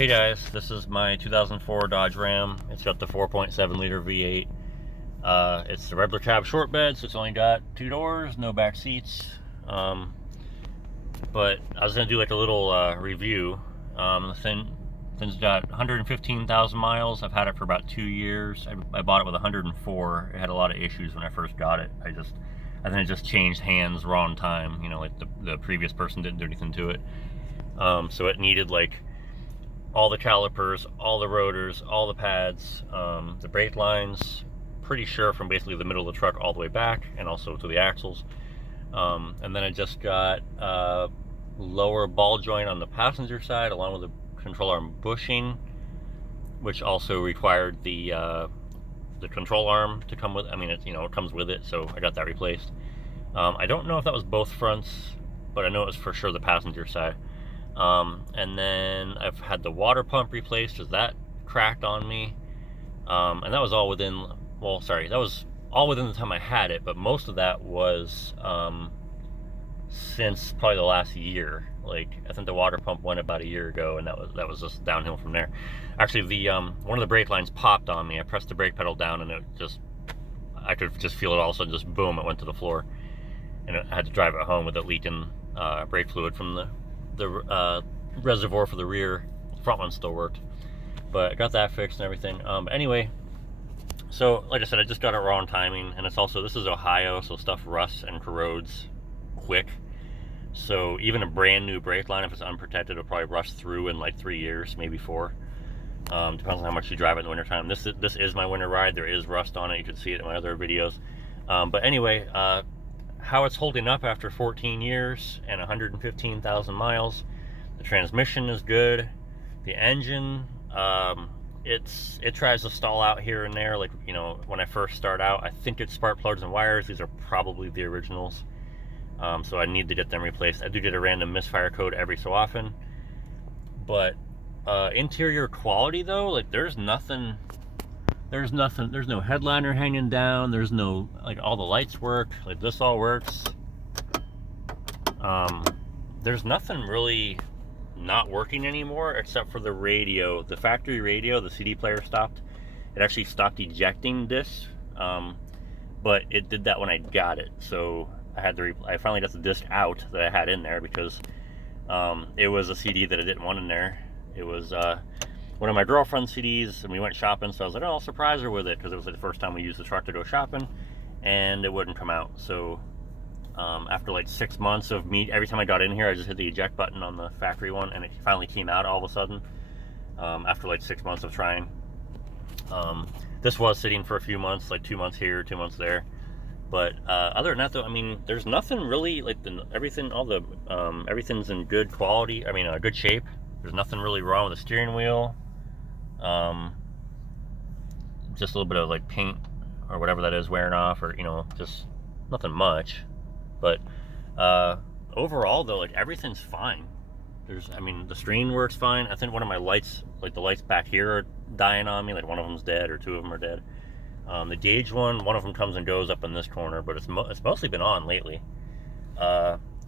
Hey guys, this is my 2004 Dodge Ram. It's got the 4.7 liter V8. It's the regular cab short bed, so it's only got 2 doors, no back seats. But I was gonna do like a little review. The thing's got 115,000 miles. I've had it for about 2 years. I bought it with 104. It had a lot of issues when I first got it. I think it just changed hands wrong time. You know, like the previous person didn't do anything to it. So it needed like all the calipers, all the rotors, all the pads, the brake lines, pretty sure from basically the middle of the truck all the way back, and also to the axles. And then I just got lower ball joint on the passenger side, along with the control arm bushing, which also required the control arm to come with. I mean, it comes with it, so I got that replaced. I don't know if that was both fronts, but I know it was for sure the passenger side. And then I've had the water pump replaced because that cracked on me. And that was all within, that was all within the time I had it, but most of that was since probably the last year. Like, I think the water pump went about a year ago, and that was just downhill from there. Actually, the one of the brake lines popped on me. I pressed the brake pedal down, and I could just feel it all of a sudden, just boom, it went to the floor. And I had to drive it home with it leaking brake fluid from the reservoir for the rear. Front one still worked, but I got that fixed and everything. But anyway, so like I said, I just got it wrong timing, and this is Ohio, so stuff rusts and corrodes quick. So even a brand new brake line, if it's unprotected, it'll probably rust through in like 3 years, maybe 4. Depends on how much you drive it in the wintertime. This is my winter ride. There is rust on it. You can see it in my other videos. But anyway, how it's holding up after 14 years and 115,000 miles. The transmission is good. The engine, it tries to stall out here and there. Like, when I first start out, I think it's spark plugs and wires. These are probably the originals. So I need to get them replaced. I do get a random misfire code every so often. But interior quality though, like there's no headliner hanging down. There's no, like, all the lights work. Like, this all works. There's nothing really not working anymore except for the radio. The factory radio, the CD player stopped. It actually stopped ejecting discs, but it did that when I got it. So I finally got the disc out that I had in there because it was a CD that I didn't want in there. It was one of my girlfriend's CDs, and we went shopping, so I was like, oh, I'll surprise her with it, because it was like the first time we used the truck to go shopping, and it wouldn't come out. So after like 6 months of me, every time I got in here, I just hit the eject button on the factory one, and it finally came out all of a sudden, after like 6 months of trying. This was sitting for a few months, like 2 months here, 2 months there. But other than that, though, I mean, there's nothing really, like, everything's in good quality, good shape. There's nothing really wrong with the steering wheel. Just a little bit of like paint or whatever that is wearing off, or just nothing much. But overall though, like, everything's fine. The screen works fine. I think one of my lights, like the lights back here, are dying on me. Like, one of them's dead or 2 of them are dead. The gauge one of them comes and goes up in this corner, but it's mostly been on lately.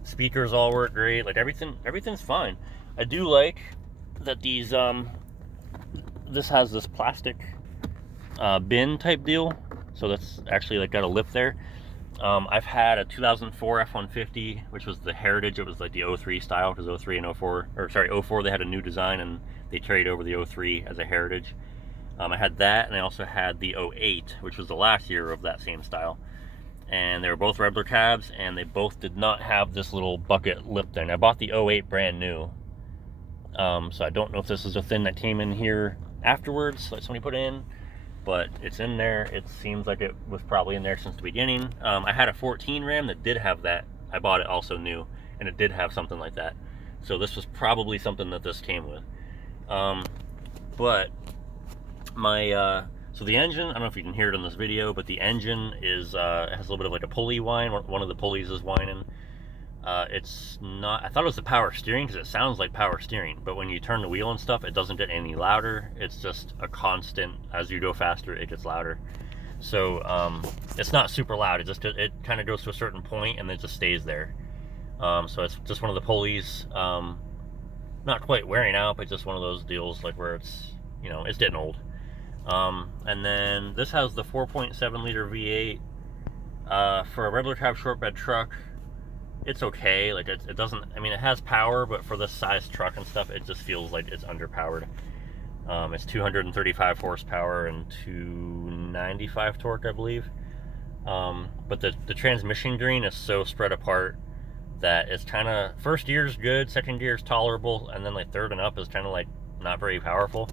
Speakers all work great. Like, everything's fine. I do like that these this has this plastic bin type deal, so that's actually like got a lip there. I've had a 2004 F-150, which was the Heritage. It was like the 03 style, because 03 and 04, or sorry, 04 they had a new design, and they carried over the 03 as a Heritage. I had that, and I also had the 08, which was the last year of that same style. And they were both regular cabs, and they both did not have this little bucket lip thing. I bought the 08 brand new. So I don't know if this is a thing that came in here afterwards, like somebody put in, but it's in there. It seems like it was probably in there since the beginning. I had a 14 Ram that did have that. I bought it also new, and it did have something like that. So this was probably something that this came with. But so the engine, I don't know if you can hear it in this video, but the engine has a little bit of like a pulley whine. One of the pulleys is whining. It's not, I thought it was the power steering, because it sounds like power steering, but when you turn the wheel and stuff, it doesn't get any louder. It's just a constant, as you go faster, it gets louder. So it's not super loud. It kind of goes to a certain point and then it just stays there. So it's just one of the pulleys. not quite wearing out, but just one of those deals like where it's, you know, it's getting old. And then this has the 4.7 liter V8. For a regular cab short bed truck, it's okay. Like it doesn't. I mean, it has power, but for this size truck and stuff, it just feels like it's underpowered. It's 235 horsepower and 295 torque, I believe. But the transmission green is so spread apart that it's kind of, first gear's good, second gear's tolerable, and then like third and up is kind of like not very powerful.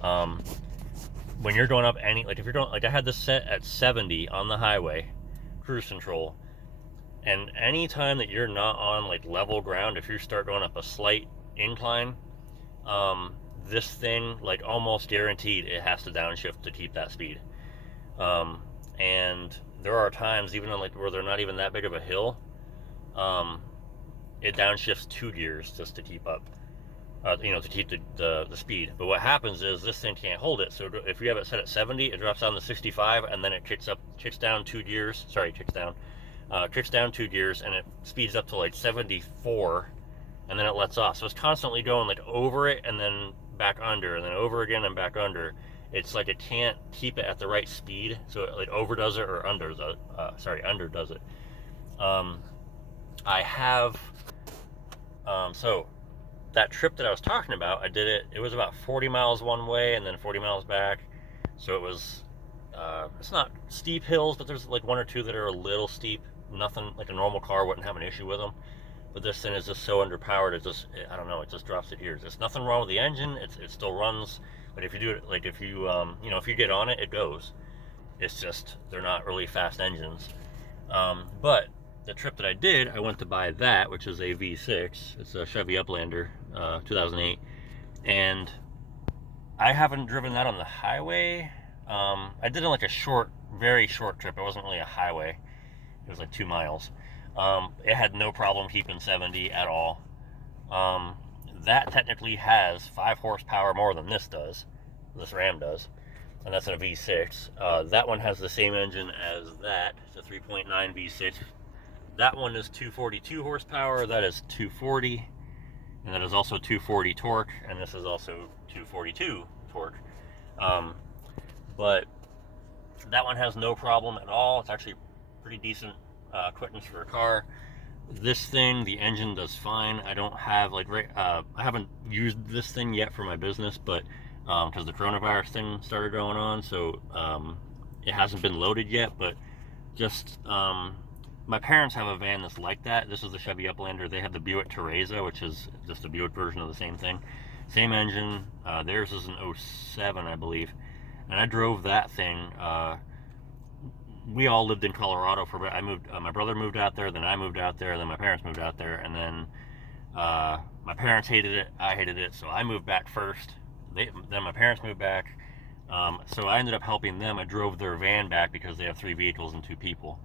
When you're going up any, like if you're going, like I had this set at 70 on the highway, cruise control, and anytime that you're not on like level ground, if you start going up a slight incline, this thing, like almost guaranteed, it has to downshift to keep that speed. And there are times, even on like where they're not even that big of a hill, it downshifts 2 gears just to keep up, you know, to keep the speed. But what happens is this thing can't hold it. So if you have it set at 70, it drops down to 65, and then it kicks down 2 gears. Sorry, kicks down 2 gears, and it speeds up to like 74, and then it lets off. So it's constantly going like over it and then back under, and then over again and back under. It's like it can't keep it at the right speed, so it like overdoes it or underdoes it. I have, so that trip that I was talking about, I did it. It was about 40 miles one way and then 40 miles back. So it was, it's not steep hills, but there's like one or two that are a little steep. Nothing like a normal car wouldn't have an issue with them. But this thing is just so underpowered. I don't know, it just drops to gears. There's nothing wrong with the engine. It still runs. But if you do it, like if you, you know, if you get on it, it goes. It's just, they're not really fast engines. But the trip that I did, I went to buy that, which is a V6. It's a Chevy Uplander, 2008. And I haven't driven that on the highway. I did it like a short, very short trip. It wasn't really a highway. It was like 2 miles. It had no problem keeping 70 at all. That technically has 5 horsepower more than this does. This Ram does. And that's in a V6. That one has the same engine as that. It's a 3.9 V6. That one is 242 horsepower. That is 240. And that is also 240 torque. And this is also 242 torque. But that one has no problem at all. It's actually pretty decent quickness for a car. This thing, the engine does fine. I don't have like, I haven't used this thing yet for my business, but because the coronavirus thing started going on, so it hasn't been loaded yet. But just my parents have a van that's like that. This is the Chevy Uplander. They have the Buick Teresa, which is just a Buick version of the same thing, same engine. Theirs is an 07, I believe, and I drove that thing. We all lived in Colorado for, I moved, my brother moved out there, then I moved out there, then my parents moved out there, and then my parents hated it, I hated it, so I moved back first. Then my parents moved back, so I ended up helping them. I drove their van back because they have 3 vehicles and 2 people.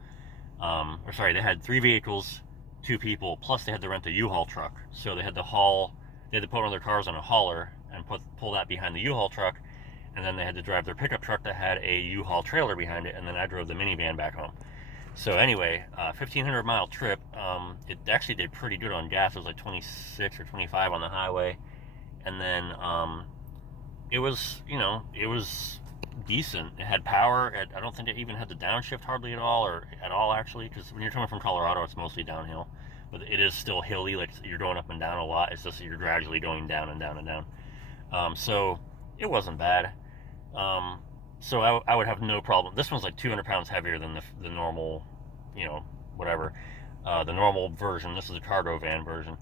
Or sorry, they had 3 vehicles, 2 people, plus they had to rent a U-Haul truck. So they had to put one of their cars on a hauler and pull that behind the U-Haul truck. And then they had to drive their pickup truck that had a U-Haul trailer behind it, and then I drove the minivan back home. So anyway, 1,500 mile trip. It actually did pretty good on gas. It was like 26 or 25 on the highway. And then it was, you know, it was decent. It had power. I don't think it even had the downshift hardly at all, or at all actually, because when you're coming from Colorado, it's mostly downhill. But it is still hilly, like you're going up and down a lot. It's just that you're gradually going down and down and down. So it wasn't bad. So I would have no problem. This one's like 200 pounds heavier than the normal, you know, whatever, the normal version. This is the cargo van version.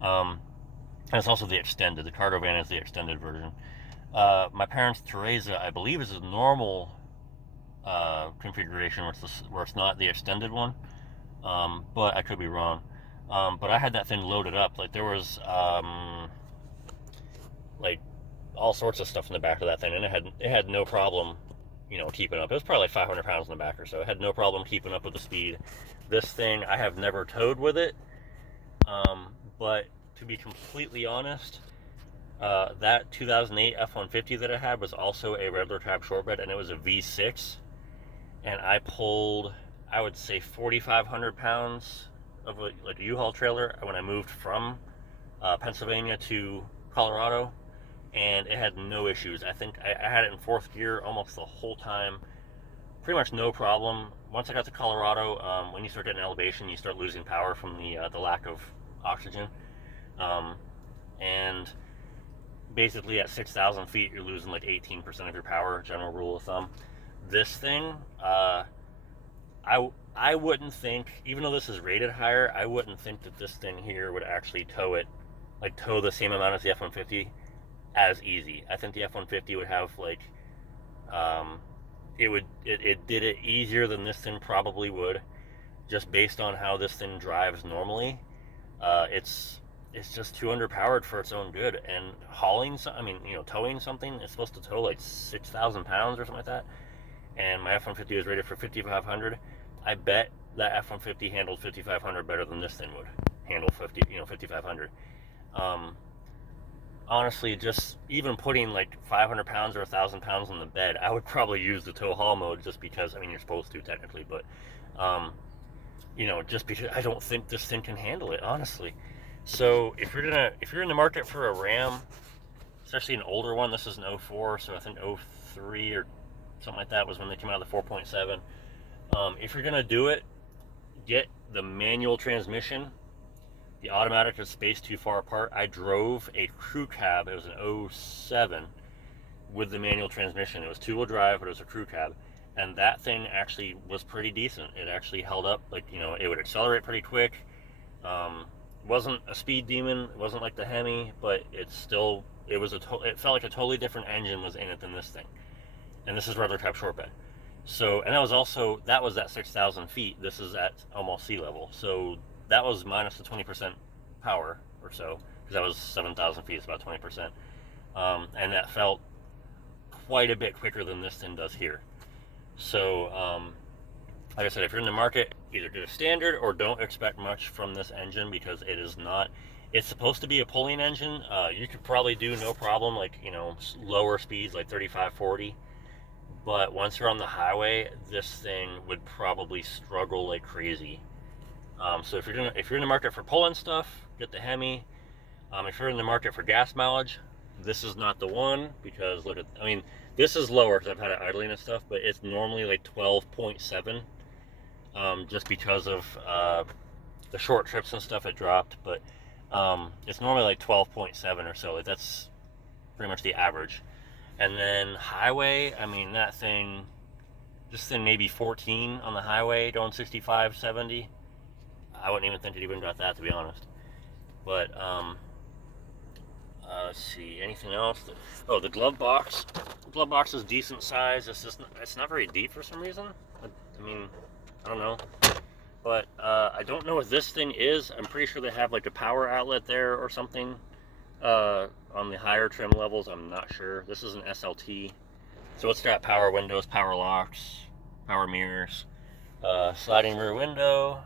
And it's also the extended. The cargo van is the extended version. My parents' Teresa, I believe, is a normal configuration where it's not the extended one. But I could be wrong. But I had that thing loaded up. Like there was like all sorts of stuff in the back of that thing, and it had no problem, you know, keeping up. It was probably like 500 pounds in the back or so. It had no problem keeping up with the speed. This thing, I have never towed with it, but to be completely honest, that 2008 F-150 that I had was also a regular cab short bed, and it was a V6, and I pulled, I would say 4,500 pounds of like a U-Haul trailer when I moved from Pennsylvania to Colorado, and it had no issues. I think I had it in fourth gear almost the whole time, pretty much no problem. Once I got to Colorado, when you start getting elevation, you start losing power from the lack of oxygen, and basically at 6,000 feet, you're losing like 18% of your power. General rule of thumb. This thing, I wouldn't think, even though this is rated higher, I wouldn't think that this thing here would actually tow it, like tow the same amount as the F-150 as easy. I think the F-150 would have like, it did it easier than this thing probably would, just based on how this thing drives normally. It's just too underpowered for its own good. And hauling, I mean, towing something, it's supposed to tow like 6,000 pounds or something like that. And my F-150 was rated for 5,500. I bet that F-150 handled 5,500 better than this thing would handle 5,500. Honestly, just even putting like 500 pounds or 1,000 pounds on the bed, I would probably use the tow haul mode just because, I mean, you're supposed to technically, but, just because I don't think this thing can handle it, honestly. So if you're in the market for a Ram, especially an older one, this is an 04, so I think 03 or something like that was when they came out of the 4.7. If you're gonna do it, get the manual transmission. The automatic is spaced too far apart. I drove a crew cab. It was an 07 with the manual transmission. It was two-wheel drive, but it was a crew cab, and that thing actually was pretty decent. It actually held up. Like, it would accelerate pretty quick. Wasn't a speed demon. It wasn't like the Hemi, but it felt like a totally different engine was in it than this thing. And this is rudder type short bed. So, and that was at 6,000 feet. This is at almost sea level. So that was minus the 20% power or so, because that was 7,000 feet. It's about 20%. And that felt quite a bit quicker than this thing does here. So, like I said, if you're in the market, either get a standard or don't expect much from this engine, because it is not. It's supposed to be a pulling engine. You could probably do no problem, like, lower speeds like 35, 40. But once you're on the highway, this thing would probably struggle like crazy. So if you're in the market for pulling stuff, get the Hemi. If you're in the market for gas mileage, this is not the one, because this is lower because I've had it idling and stuff, but it's normally like 12.7, just because of the short trips and stuff it dropped. But it's normally like 12.7 or so. That's pretty much the average. And then highway, I mean, this thing maybe 14 on the highway, going 65, 70. I wouldn't even think it even got that, to be honest. But, let's see, anything else? The glove box. The glove box is decent size. It's not very deep for some reason. I don't know. But, I don't know what this thing is. I'm pretty sure they have like a power outlet there or something. On the higher trim levels, I'm not sure. This is an SLT, so it's got power windows, power locks, power mirrors, sliding rear window.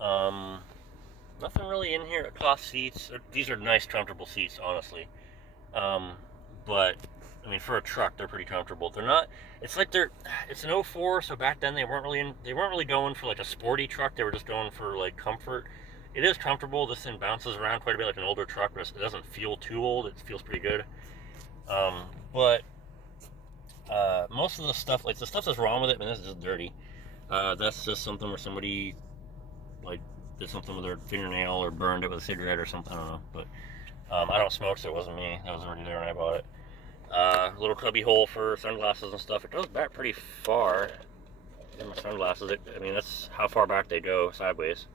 Nothing really in here. Cloth seats. These are nice, comfortable seats, honestly. But for a truck, they're pretty comfortable. They're not. It's an 04, so back then they weren't really going for like a sporty truck. They were just going for like comfort. It is comfortable. This thing bounces around quite a bit like an older truck, but it doesn't feel too old. It feels pretty good. But most of the stuff, like the stuff that's wrong with it, this is just dirty. That's just something where somebody like did something with their fingernail or burned it with a cigarette or something. I don't know. But I don't smoke, so it wasn't me. That was already there when I bought it. Little cubby hole for sunglasses and stuff. It goes back pretty far. In my sunglasses, that's how far back they go sideways.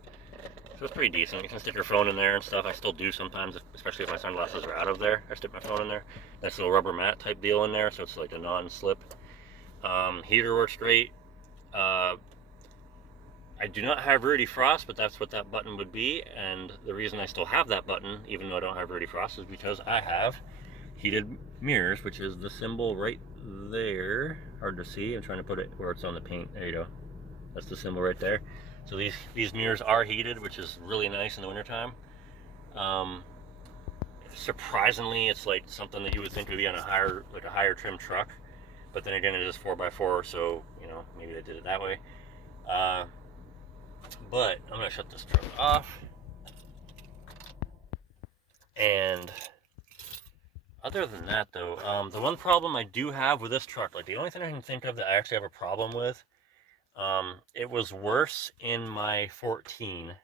So it's pretty decent. You can stick your phone in there and stuff. I still do sometimes, especially if my sunglasses are out of there. I stick my phone in there. Nice little rubber mat type deal in there, so it's like a non-slip. Heater works great. I do not have rear defrost, but that's what that button would be. And the reason I still have that button, even though I don't have rear defrost, is because I have heated mirrors, which is the symbol right there. Hard to see. I'm trying to put it where it's on the paint. There you go. That's the symbol right there. So these mirrors are heated, which is really nice in the wintertime. Surprisingly, it's like something that you would think would be on a higher trim truck, but then again, it is 4x4, so maybe they did it that way. But I'm gonna shut this truck off. And other than that, though, the one problem I do have with this truck, like the only thing I can think of that I actually have a problem with, it was worse in my 14,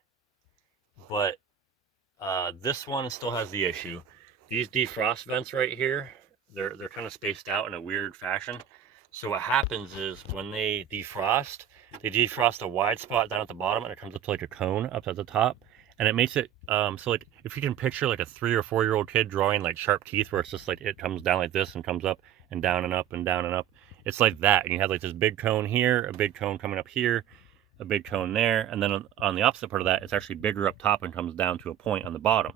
but this one still has the issue. These defrost vents right here, they're kind of spaced out in a weird fashion. So what happens is when they defrost a wide spot down at the bottom, and it comes up to like a cone up at the top, and it makes it so like if you can picture like a 3 or 4 year old kid drawing like sharp teeth, where it's just like it comes down like this and comes up and down and up and down and up. It's like that, and you have like this big cone here, a big cone coming up here, a big cone there, and then on the opposite part of that, it's actually bigger up top and comes down to a point on the bottom.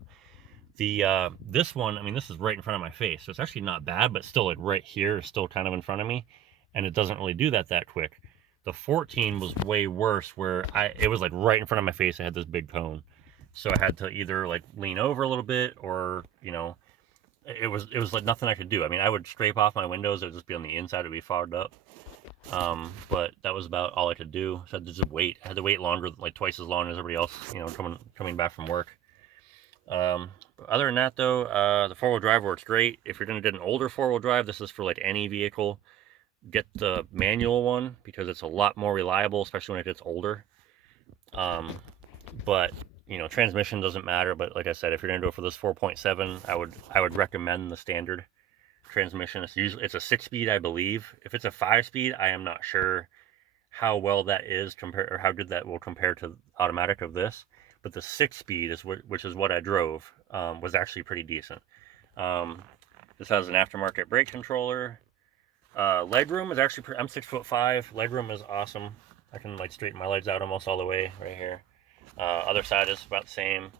The this one, I mean, this is right in front of my face, so it's actually not bad, but still, like right here is still kind of in front of me, and it doesn't really do that quick. The 14 was way worse, where it was like right in front of my face. I had this big cone, so I had to either like lean over a little bit, or it was like nothing I could do. I mean, I would scrape off my windows; it would just be on the inside; it'd be fogged up. But that was about all I could do. So I had to just wait. I had to wait longer, like twice as long as everybody else, coming back from work. Other than that, though, the four-wheel drive works great. If you're gonna get an older four-wheel drive, this is for like any vehicle. Get the manual one because it's a lot more reliable, especially when it gets older. But transmission doesn't matter. But like I said, if you're gonna go for this 4.7, I would recommend the standard transmission. It's a 6-speed, I believe. If it's a 5-speed, I am not sure how well that is or how good that will compare to automatic of this. But the 6-speed which is what I drove, was actually pretty decent. This has an aftermarket brake controller. Legroom is actually I'm 6'5". Legroom is awesome. I can like straighten my legs out almost all the way right here. Other side is about the same.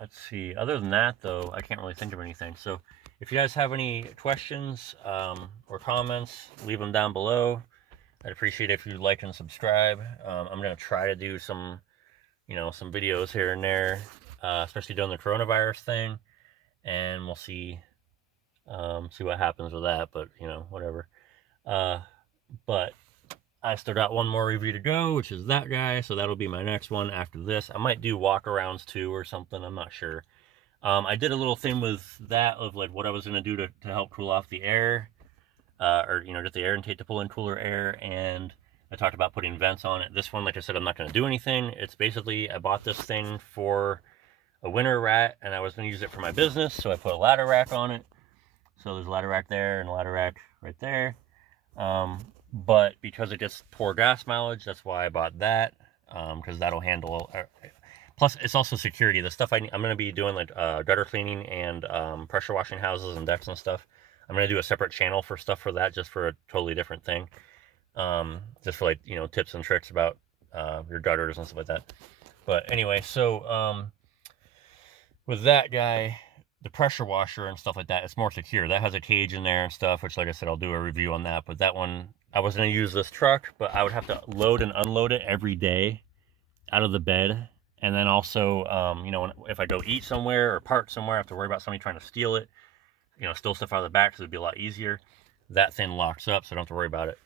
Let's see. Other than that, though, I can't really think of anything. So if you guys have any questions or comments, leave them down below. I'd appreciate it if you like and subscribe. I'm going to try to do some videos here and there, especially during the coronavirus thing. And we'll see what happens with that. But, whatever. But I still got one more review to go, which is that guy. So that'll be my next one after this. I might do walk-arounds too or something. I'm not sure. I did a little thing with that of like what I was going to do to help cool off the air. Or get the air intake to pull in cooler air, and I talked about putting vents on it. This one, like I said, I'm not going to do anything. It's basically, I bought this thing for a winter rat, and I was going to use it for my business, so I put a ladder rack on it. So there's a ladder rack there and a ladder rack right there. But because it gets poor gas mileage, that's why I bought that, because that'll handle. Plus, it's also security. The stuff I'm going to be doing, like gutter cleaning and pressure washing houses and decks and stuff. I'm going to do a separate channel for stuff for that, just for a totally different thing. Just for like, tips and tricks about your gutters and stuff like that. But anyway, so with that guy, the pressure washer and stuff like that, it's more secure. That has a cage in there and stuff, which like I said, I'll do a review on that. But that one, I was going to use this truck, but I would have to load and unload it every day out of the bed. And then also, if I go eat somewhere or park somewhere, I have to worry about somebody trying to steal it. Steal stuff out of the back, so it'd be a lot easier. That thing locks up, so I don't have to worry about it.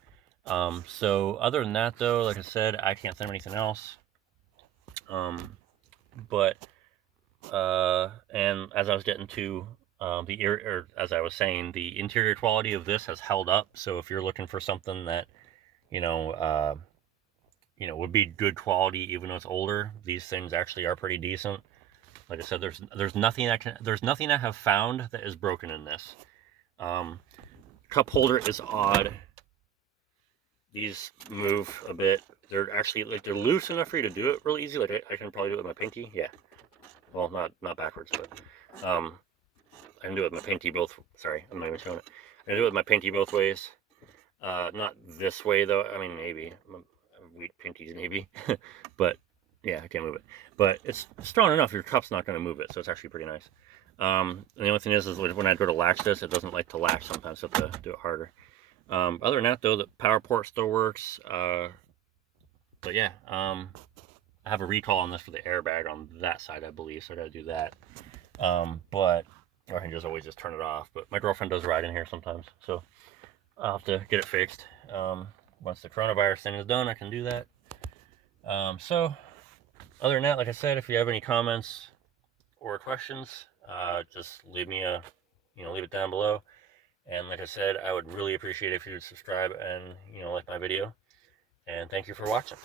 So other than that, though, like I said, I can't think of anything else. But and as I was getting to as I was saying, the interior quality of this has held up. So if you're looking for something that would be good quality even though it's older, these things actually are pretty decent. Like I said, there's nothing I have found that is broken in this. Cup holder is odd. These move a bit. They're actually they're loose enough for you to do it really easy. Like I can probably do it with my pinky. Yeah. Well, not backwards, but I can do it with my pinky both. Sorry, I'm not even showing it. I can do it with my pinky both ways. Not this way though. I mean, maybe weak pinkies maybe, but. Yeah, I can't move it. But it's strong enough, your cup's not going to move it, so it's actually pretty nice. And the only thing is when I go to latch this, it doesn't like to latch sometimes, so I have to do it harder. Other than that, though, the power port still works. But yeah, I have a recall on this for the airbag on that side, I believe, so I got to do that. But I can just always just turn it off. But my girlfriend does ride in here sometimes, so I'll have to get it fixed. Once the coronavirus thing is done, I can do that. So Other than that, like I said, if you have any comments or questions, just leave me leave it down below. And like I said, I would really appreciate it if you would subscribe and like my video. And thank you for watching.